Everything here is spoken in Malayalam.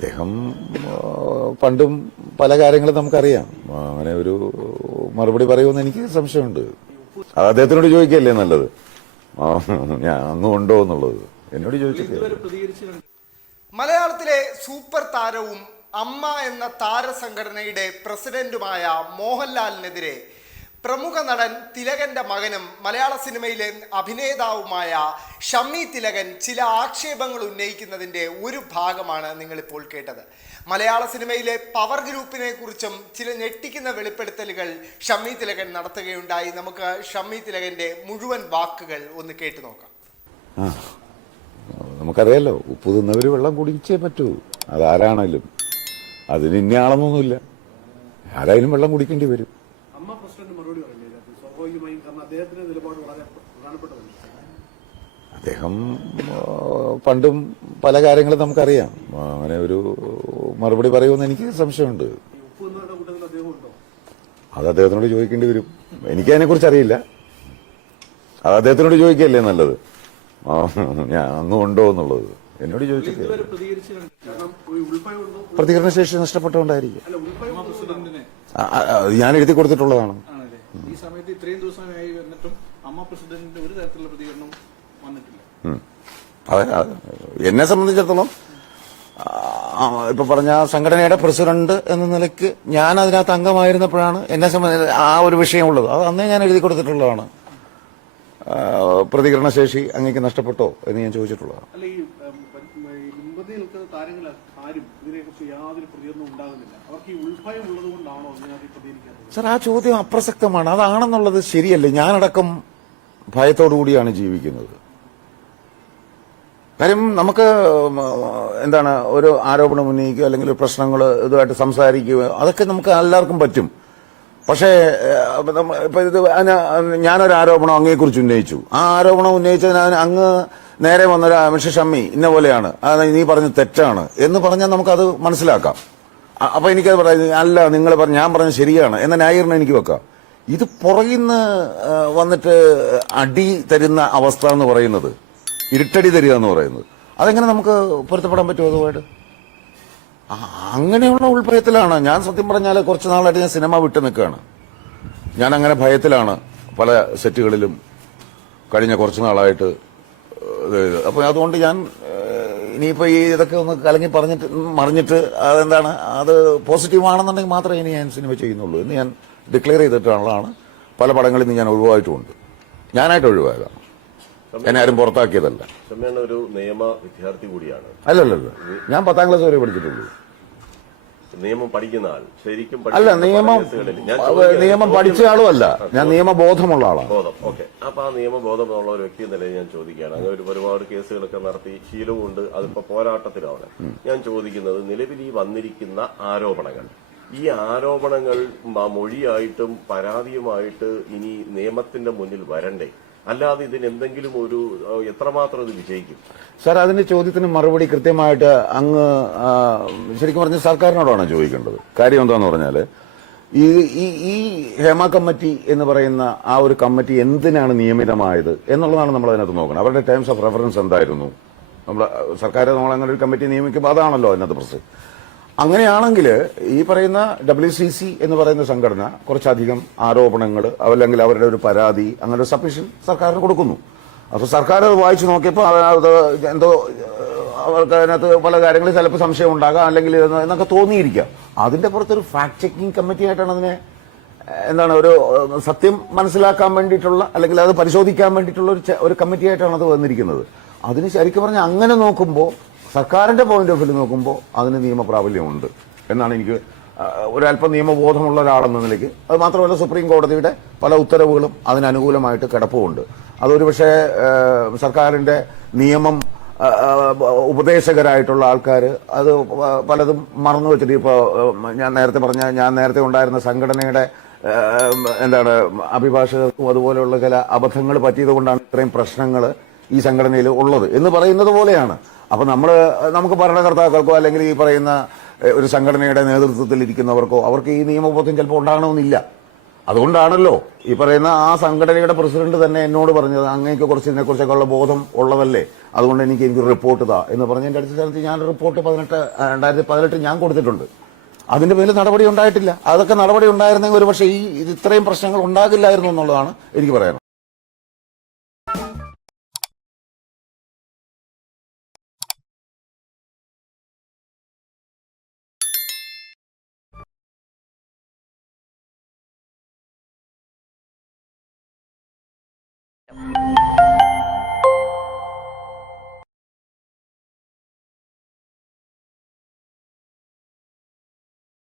അദ്ദേഹം പണ്ടും പല കാര്യങ്ങളും നമുക്കറിയാം. അങ്ങനെ ഒരു മറുപടി പറയുമെന്ന് എനിക്ക് സംശയമുണ്ട്. അത് അദ്ദേഹത്തിനോട് ചോദിക്കല്ലേ നല്ലത്? ഞാൻ അങ്ങ് ഉണ്ടോ എന്നുള്ളത്. എന്നോട് ചോദിച്ചിട്ടില്ല. മലയാളത്തിലെ സൂപ്പർ താരവും അമ്മ എന്ന താരസംഘടനയുടെ പ്രസിഡന്റുമായ മോഹൻലാലിനെതിരെ പ്രമുഖ നടൻ തിലകന്റെ മകനും മലയാള സിനിമയിലെ അഭിനേതാവുമായ ഷമ്മി തിലകൻ ചില ആക്ഷേപങ്ങൾ ഉന്നയിക്കുന്നതിന്റെ ഒരു ഭാഗമാണ് നിങ്ങളിപ്പോൾ കേട്ടത്. മലയാള സിനിമയിലെ പവർ ഗ്രൂപ്പിനെ കുറിച്ചും ചില ഞെട്ടിക്കുന്ന വെളിപ്പെടുത്തലുകൾ ഷമ്മി തിലകൻ നടത്തുകയുണ്ടായി. നമുക്ക് ഷമ്മി തിലകന്റെ മുഴുവൻ വാക്കുകൾ ഒന്ന് കേട്ടു നോക്കാം. നമുക്കറിയാലോ ഉപ്പ് തിന്നവര് വെള്ളം കുടിച്ചേ പറ്റൂ. അതാരാണേലും. അതിന് ഇന്ന ആളൊന്നുമില്ല ആരായാലും വെള്ളം കുടിക്കേണ്ടി വരും. അമ്മ പ്രസിഡന്റ് മറുപടി ഇതിനകത്ത്. സ്വാഭാവികമായും കാരണം അദ്ദേഹത്തിന്റെ നിലപാട് വളരെ പ്രധാനപ്പെട്ടതല്ല അദ്ദേഹം പണ്ടും പല കാര്യങ്ങളും നമുക്കറിയാം. അങ്ങനെ ഒരു മറുപടി പറയുമെന്ന് എനിക്ക് സംശയമുണ്ട്. അത് അദ്ദേഹത്തിനോട് ചോദിക്കേണ്ടി വരും. എനിക്ക് അതിനെക്കുറിച്ച് അറിയില്ല. അത് അദ്ദേഹത്തിനോട് ചോദിക്കല്ലേ നല്ലത്? ഞാൻ അങ്ങ് ഉണ്ടോ എന്നുള്ളത് എന്നോട് ചോദിച്ചിട്ടില്ല. ഉണ്ടോ? പ്രതികരണ ശേഷി നഷ്ടപ്പെട്ടുകൊണ്ടായിരിക്കും അല്ല ഉൾഭയം ഉണ്ടോ? പ്രസിഡന്റിനെ ആ, ആ, ആ, ഞാൻ എഴുതി കൊടുത്തിട്ടുള്ളതാണ്. ഈ സമയത്ത് ഇത്രയും ദിവസമായി വന്നിട്ടും അമ്മ പ്രസിഡന്റിന്റെ ഒരു തരത്തിലുള്ള പ്രതികരണം വന്നിട്ടില്ല. അതെ എന്നെ സംബന്ധിച്ചിടത്തോളം ഇപ്പൊ പറഞ്ഞ സംഘടനയുടെ പ്രസിഡന്റ് എന്ന നിലയ്ക്ക് ഞാൻ അതിനകത്ത് അംഗമായിരുന്നപ്പോഴാണ് എന്നെ സംബന്ധിച്ച് ആ ഒരു വിഷയമുള്ളത് അത് അന്നേ ഞാൻ എഴുതി കൊടുത്തിട്ടുള്ളതാണ്. പ്രതികരണശേഷി അങ്ങേക്ക് നഷ്ടപ്പെട്ടോ എന്ന് ഞാൻ ചോദിച്ചിട്ടുള്ളതാണ് അല്ല ഈ ഉം, ഈ മുമ്പതി നിൽക്കുന്ന താരങ്ങൾ ആരും ഇതിനെക്കുറിച്ച് യാതൊരു പ്രതികരണം ഉണ്ടാകുന്നില്ല. അവർക്ക് ഈ ഉൾഭയം ഉള്ളത് കൊണ്ടാണോ പ്രതികരിക്കാത്തത്? സാർ ആ ചോദ്യം അപ്രസക്തമാണ്. അതാണെന്നുള്ളത് ശരിയല്ല? ഞാനടക്കം ഭയത്തോടു കൂടിയാണ് ജീവിക്കുന്നത്. കാര്യം നമുക്ക് എന്താണ് ഒരു ആരോപണം ഉന്നയിക്കുക അല്ലെങ്കിൽ പ്രശ്നങ്ങൾ ഇതുമായിട്ട് സംസാരിക്കുക അതൊക്കെ നമുക്ക് എല്ലാവർക്കും പറ്റും. പക്ഷേ ഇപ്പൊ ഇത് ഞാനൊരു ആരോപണം അങ്ങേക്കുറിച്ച് ഉന്നയിച്ചു. ആ ആരോപണം ഉന്നയിച്ചതിന് അങ്ങ് നേരെ വന്നൊരു മിസ്റ്റർ ഷമ്മി ഇന്ന പോലെയാണ്. നീ പറഞ്ഞ തെറ്റാണ്. എന്ന് പറഞ്ഞാൽ നമുക്കത് മനസ്സിലാക്കാം. അപ്പൊ എനിക്കത് പറയാം അല്ല നിങ്ങൾ പറഞ്ഞു ഞാൻ പറഞ്ഞത് ശരിയാണ്. എന്ന ന്യായീകരണം എനിക്ക് വെക്കാം. ഇത് പുറകിന്ന് വന്നിട്ട് അടി തരുന്ന അവസ്ഥ എന്ന് പറയുന്നത് ഇരുട്ടടി തരിക എന്ന് പറയുന്നത്. അതെങ്ങനെ നമുക്ക് പൊരുത്തപ്പെടാൻ പറ്റുമോ അതുമായിട്ട്? അങ്ങനെയുള്ള ഉൾഭയത്തിലാണ്. ഞാൻ സത്യം പറഞ്ഞാൽ കുറച്ച് നാളായിട്ട് ഞാൻ സിനിമ വിട്ടു നിൽക്കുകയാണ്. ഞാൻ അങ്ങനെ ഭയത്തിലാണ് പല സെറ്റുകളിലും കഴിഞ്ഞ കുറച്ച് നാളായിട്ട് ഇത് അപ്പൊ അതുകൊണ്ട് ഞാൻ ഇനിയിപ്പോൾ ഇനിയിപ്പോ ഈ ഇതൊക്കെ ഒന്ന് കലങ്ങി പറഞ്ഞിട്ട് മറിഞ്ഞിട്ട് അതെന്താണ് അത് പോസിറ്റീവ് ആണെന്നുണ്ടെങ്കിൽ മാത്രമേ ഇനി ഞാൻ സിനിമ ചെയ്യുന്നുള്ളൂ എന്ന് ഞാൻ ഡിക്ലെയർ ചെയ്തിട്ടുള്ളതാണ്. പല പടങ്ങളിൽ നിന്ന് ഞാൻ ഒഴിവായിട്ടുമുണ്ട് ഞാനായിട്ട് ഒഴിവായതാണ്. എന്നെ ആരും പുറത്താക്കിയതല്ല. ഒരു നിയമ വിദ്യാർത്ഥി കൂടിയാണ്. അല്ലല്ലോ ഞാൻ പത്താം ക്ലാസ് വരെ പഠിച്ചിട്ടുള്ളൂ. നിയമം പഠിക്കുന്ന ആൾ ശരിക്കും അല്ല നിയമം നിയമം പഠിച്ച ആളും അല്ല ഞാൻ നിയമബോധമുള്ള ആളാണ്. ബോധം. ഓക്കെ. അപ്പൊ ആ നിയമബോധമുള്ള ഒരു വ്യക്തി നിലയിൽ ഞാൻ ചോദിക്കുകയാണ്. അങ്ങനെ ഒരു ഒരുപാട് കേസുകളൊക്കെ നടത്തി ശീലമുണ്ട് അതിപ്പോ പോരാട്ടത്തിലാണ്. ഞാൻ ചോദിക്കുന്നത് നിലവിൽ ഈ വന്നിരിക്കുന്ന ആരോപണങ്ങൾ. ഈ ആരോപണങ്ങൾ മൊഴിയായിട്ടും പരാതിയുമായിട്ട് ഇനി നിയമത്തിന്റെ മുന്നിൽ വരണ്ടേ? അല്ലാതെ ഇതിന് എന്തെങ്കിലും ഒരു എത്രമാത്രം ഇത് വിജയിക്കും? സാർ അതിന്റെ ചോദ്യത്തിന് മറുപടി കൃത്യമായിട്ട് അങ്ങ് ശരിക്കും പറഞ്ഞ സർക്കാരിനോടാണ് ചോദിക്കേണ്ടത്. കാര്യം എന്താന്ന് പറഞ്ഞാൽ ഈ ഈ ഹേമ കമ്മിറ്റി എന്ന് പറയുന്ന ആ ഒരു കമ്മിറ്റി എന്തിനാണ് നിയമിതമായത് എന്നുള്ളതാണ് നമ്മൾ അതിനകത്ത് നോക്കണം. അവരുടെ ടേംസ് ഓഫ് റെഫറൻസ് എന്തായിരുന്നു? നമ്മൾ സർക്കാർ നമ്മൾ അങ്ങനെ ഒരു കമ്മിറ്റി നിയമിക്കുമ്പോൾ അതാണല്ലോ അതിനകത്ത് പ്രശ്നം. അങ്ങനെയാണെങ്കിൽ ഈ പറയുന്ന ഡബ്ല്യു സി സി എന്ന് പറയുന്ന സംഘടന കുറച്ചധികം ആരോപണങ്ങൾ അല്ലെങ്കിൽ അവരുടെ ഒരു പരാതി അങ്ങനെ ഒരു സബ്മിഷൻ സർക്കാരിന് കൊടുക്കുന്നു. അപ്പൊ സർക്കാർ അത് വായിച്ചു നോക്കിയപ്പോൾ അത് എന്തോ അവർക്ക് അതിനകത്ത് പല കാര്യങ്ങളിൽ ചിലപ്പോൾ സംശയം ഉണ്ടാകാം അല്ലെങ്കിൽ എന്നൊക്കെ തോന്നിയിരിക്കാം. അതിന്റെ പുറത്തൊരു ഫാക്ട് ചെക്കിംഗ് കമ്മിറ്റി ആയിട്ടാണ് അതിനെ എന്താണ് ഒരു സത്യം മനസ്സിലാക്കാൻ വേണ്ടിയിട്ടുള്ള അല്ലെങ്കിൽ അത് പരിശോധിക്കാൻ വേണ്ടിയിട്ടുള്ള ഒരു കമ്മിറ്റി ആയിട്ടാണ് അത് വന്നിരിക്കുന്നത്. അതിന് ശരിക്കും പറഞ്ഞാൽ അങ്ങനെ നോക്കുമ്പോൾ സർക്കാരിന്റെ പോയിന്റ് ഓഫ് വ്യൂ നോക്കുമ്പോൾ അതിന് നിയമപ്രാബല്യമുണ്ട്. എന്നാണ് എനിക്ക് ഒരല്പം നിയമബോധമുള്ള ഒരാളെന്ന നിലയ്ക്ക്. അത് മാത്രമല്ല സുപ്രീം കോടതിയുടെ പല ഉത്തരവുകളും അതിനനുകൂലമായിട്ട് കിടപ്പുമുണ്ട്. അതൊരു പക്ഷേ സർക്കാരിന്റെ നിയമം ഉപദേശകരായിട്ടുള്ള ആൾക്കാർ അത് പലതും മറന്നു വെച്ചിട്ട് ഇപ്പോൾ ഞാൻ നേരത്തെ പറഞ്ഞ ഞാൻ നേരത്തെ ഉണ്ടായിരുന്ന സംഘടനയുടെ എന്താണ് അഭിഭാഷകർക്കും അതുപോലെയുള്ള ചില അബദ്ധങ്ങൾ പറ്റിയത് കൊണ്ടാണ് ഇത്രയും പ്രശ്നങ്ങൾ ഈ സംഘടനയിൽ ഉള്ളത്. എന്ന് പറയുന്നത് പോലെയാണ്. അപ്പൊ നമ്മൾ നമുക്ക് ഭരണകർത്താക്കൾക്കോ അല്ലെങ്കിൽ ഈ പറയുന്ന ഒരു സംഘടനയുടെ നേതൃത്വത്തിൽ ഇരിക്കുന്നവർക്കോ അവർക്ക് ഈ നിയമബോധം ചിലപ്പോൾ ഉണ്ടാകണമെന്നില്ല. അതുകൊണ്ടാണല്ലോ ഈ പറയുന്ന ആ സംഘടനയുടെ പ്രസിഡന്റ് തന്നെ എന്നോട് പറഞ്ഞത് അങ്ങേക്ക് കുറച്ച് ഇതിനെക്കുറിച്ചൊക്കെ ഉള്ള ബോധം ഉള്ളതല്ലേ? അതുകൊണ്ട് എനിക്ക് എനിക്ക് റിപ്പോർട്ട് താ എന്ന് പറഞ്ഞ എന്റെ അടുത്ത സ്ഥലത്ത് ഞാൻ റിപ്പോർട്ട് പതിനെട്ട് രണ്ടായിരത്തി പതിനെട്ട് ഞാൻ കൊടുത്തിട്ടുണ്ട്. അതിന്റെ പേരിൽ നടപടി ഉണ്ടായിട്ടില്ല. അതൊക്കെ നടപടി ഉണ്ടായിരുന്നെങ്കിൽ ഒരു പക്ഷേ ഈ ഇത് ഇത്രയും പ്രശ്നങ്ങൾ ഉണ്ടാകില്ലായിരുന്നു എന്നുള്ളതാണ് എനിക്ക് പറയാനുള്ളത്. you.